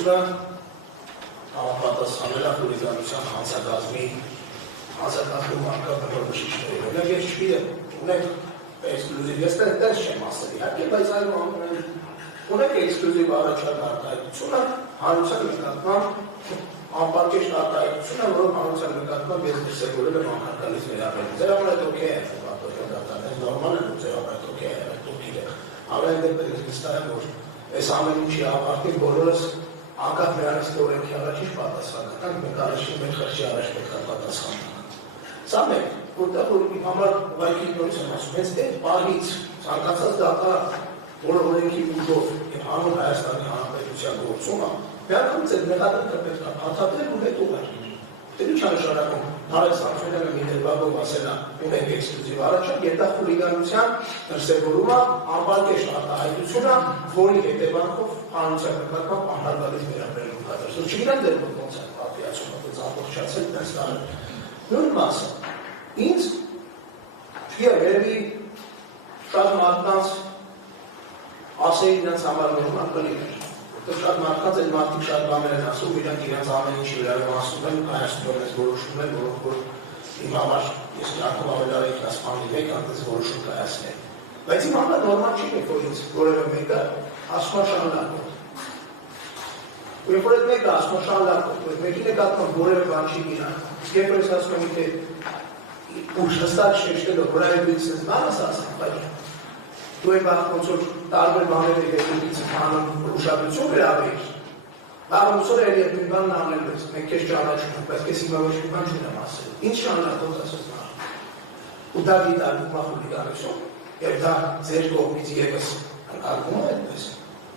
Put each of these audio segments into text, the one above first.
գործողությունը համապատասխանել է խուլիգանության հանցագազմի մարտակաբնորոշիչների։ Օրինակ ես չգիտեմ, ունենք էքսկլյուզիվ, ես դեռ չեմ ասել, իհարկե, բայց այնուամենայնիվ ունենք էքսկլյուզիվ առաջարկ արտահայտությունը հանրության նկատմամբ անպատիժ արտահայտությունը, որով հանրության նկատմամբ ես դրսևորել եմ անկարգալից վերաբերել։ Ձեր համար այդ օքեյ է, նորմալ է, ձեր համար այդ օքեյ է, ամեն դեպքում ես վստահ եմ, որ այս ամեն ինչի ավարտին բոլորս անկախ նրանից թե օրենքի առաջ ինչ պատասխանական, մենք առաջին մեր խրճի առաջ պետք է պատասխանենք։ Սա մեկ, որտեղ որ իմ համար ուղղակի նորից եմ ասում, հենց այդ պահից ցանկացած դատարան, որը օրենքի ուժով եւ հանուն Հայաստանի Հանրապետության գործում է, միանգամից այդ մեղադրանքը պետք է փաթաթել ու հետ ուղարկել։ Դե ինչ նշանակում Նարեկ Սամսոնյանը մի դեպքում ասել է ունենք էքսկլյուզիվ առաջարկ, եւ դա խուլիգանության դրսևորումը անպատիժ արտահայտություն է, որի հետևանքով հանրության նկատմամբ անհարգալից վերաբերում կատարվում։ Չգիտեմ դեռ ոնց է պատկերացումը ամբողջացել դες տանը։ Նույն մասը ինձ երևի շատ մարդկանց ասել իրենց համար նորմալ կլիներ։ Շատ մարդկանց այդ մարդիկ շատ բաներ են ասում, իրանք իրենց ամեն ինչի վերաբերում ասում են, կայացնում են որոշում են, որոնք որ իմ համար ես կյանքում ավելի ինքնասպանվի մեկ անտես որոշում կայացնել։ Բայց իմ համար նորմալ չի եք, որ ինձ որևէ մեկը ասում է շարունակում։ Երբ որ այդ մեկը ասում է շարունակում, որ մեկի նկատմամբ որևէ բան չի իրան, երբ որ ես ասում եմ, թե ուշ հստակ շեշտելով, որ այդ դուք ես բան ասում, բայց դու եք ոնց որ տարբեր բաներ եք անում ուշադրություն վերաբերել։ Ոնց որ էլի այդ բանն անելու ես, մենք քեզ ճանաչում ենք, բայց քեզ հիմա ոչ մի բան չունեմ ասել։ Ինչ շարունակող ասես նա։ Ու դա դիտարկում է խուլիգանություն, եւ դա ձեր կողմից եւս արկում է այդպես։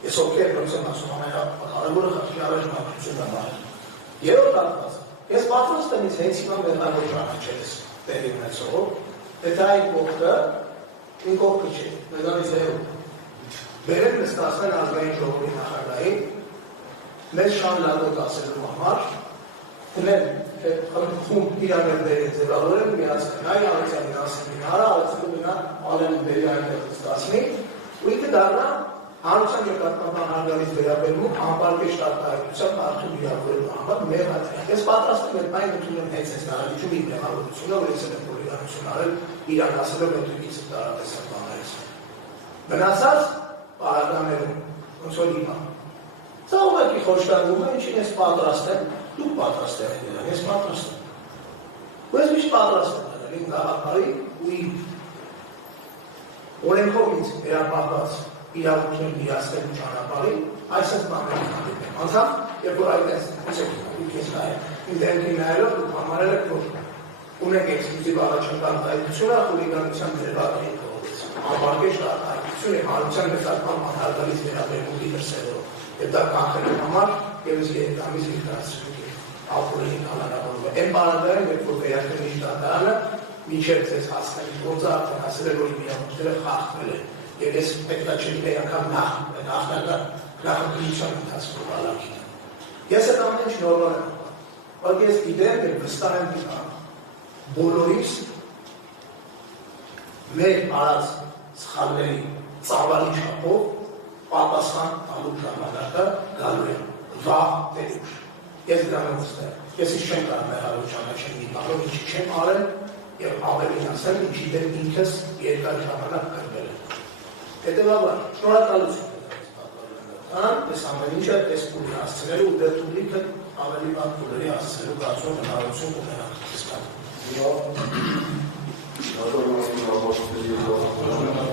Ես օքեյ ոնց եմ ասում, ամենակարևորը խնդրի առաջնակցությունն է բարի։ Երրորդ հատված։ Ես պատրաստ եմ ինձ հենց հիմա մեղավոր ճանաչելս տեղի ունեցողով, թե դա այն կողքը Ինչ կողքը չէ, մեզանից հետո վերել նստացնել ազգային ժողովի նախագահին, մեզ շան լադոտ ասելու համար, գնել խումբ իրավերդերը ձևավորել միացնել, այ Ալեքսանդր ասելին, արա Ալեքսանդր գնա Ալենին բերի այնտեղ ստացնի, ու ինքը դառնա հանրության նկատմամբ անհարգալից վերաբերում անպատիժ արտահայտությամբ արդյունք վիրավորելու համար մեղադրել։ Ես պատրաստ եմ այն ընդունել հենց այս նախագիծում իմ մեղավորությունը, որ ես եմ խուլիգանություն արել իրան ասելով այդ դուքից տարատեսակ բաներից։ Մնացած պարագաներում ոնց որ հիմա։ Սա ուղղակի խոշտանգում է, ինչին ես պատրաստ եմ, դուք պատրաստ եք եղել, ես պատրաստ եմ։ Ու ես միշտ պատրաստ եմ եղել իմ գաղափարի ու իմ օրենքով ինձ վերապահված իրավունքներն իրացնելու ճանապարհին այսպես բաներ հանդիպեմ։ Անցավ, երբ որ այդպես ոնց է դուք ես նայեք, ինձ դեպքի նայելով դուք համարել եք, որ ունենք էքսկլյուզիվ առաջընթաց արտահայտությունը խուլիգանության ձևակերպի կողմից։ Անպատիժ արտահայտություն է հանրության նկատմամբ անհարգալից վերաբերմունքի դրսևորում։ Եվ դա կանխելու համար ևս 3 ամիս ինքնացրու ապօրինի կանոնավորում է։ Այն բանալարը, երբ որ վերարկել իր դատարանը, մինչև ձեզ հասնելիս գործը արդեն ասել է, որ իմ իրավունքները խախտվել են։ Եվ ես պետք է չլինեի անգամ նախնական նախընտրության ընթացքում բալանքին։ Ես այդ ամեն ինչ նորմալ եմ, բայց ես գիտեմ եւ վստահ եմ բոլորիս մեր արած սխալների ծավալի չափով պատասխան տալու ժամանակը գալու է վաղ թե ուշ։ Ես դրանով վստահ եմ։ Ես ինչ չեմ կարող մեղավոր ճանաչել մի բանով, ինչի չեմ արել եւ ավելին ասել, ինչի դեմ ինքս երկար ժամանակ կրվել եմ։ Հետևաբար, շնորհակալություն այս ամեն ինչը այս փուլի հասցնելու ու դեռ լիքը ավելի բան փուլերի հասցնելու կարծում հնարավորություն ունենանք։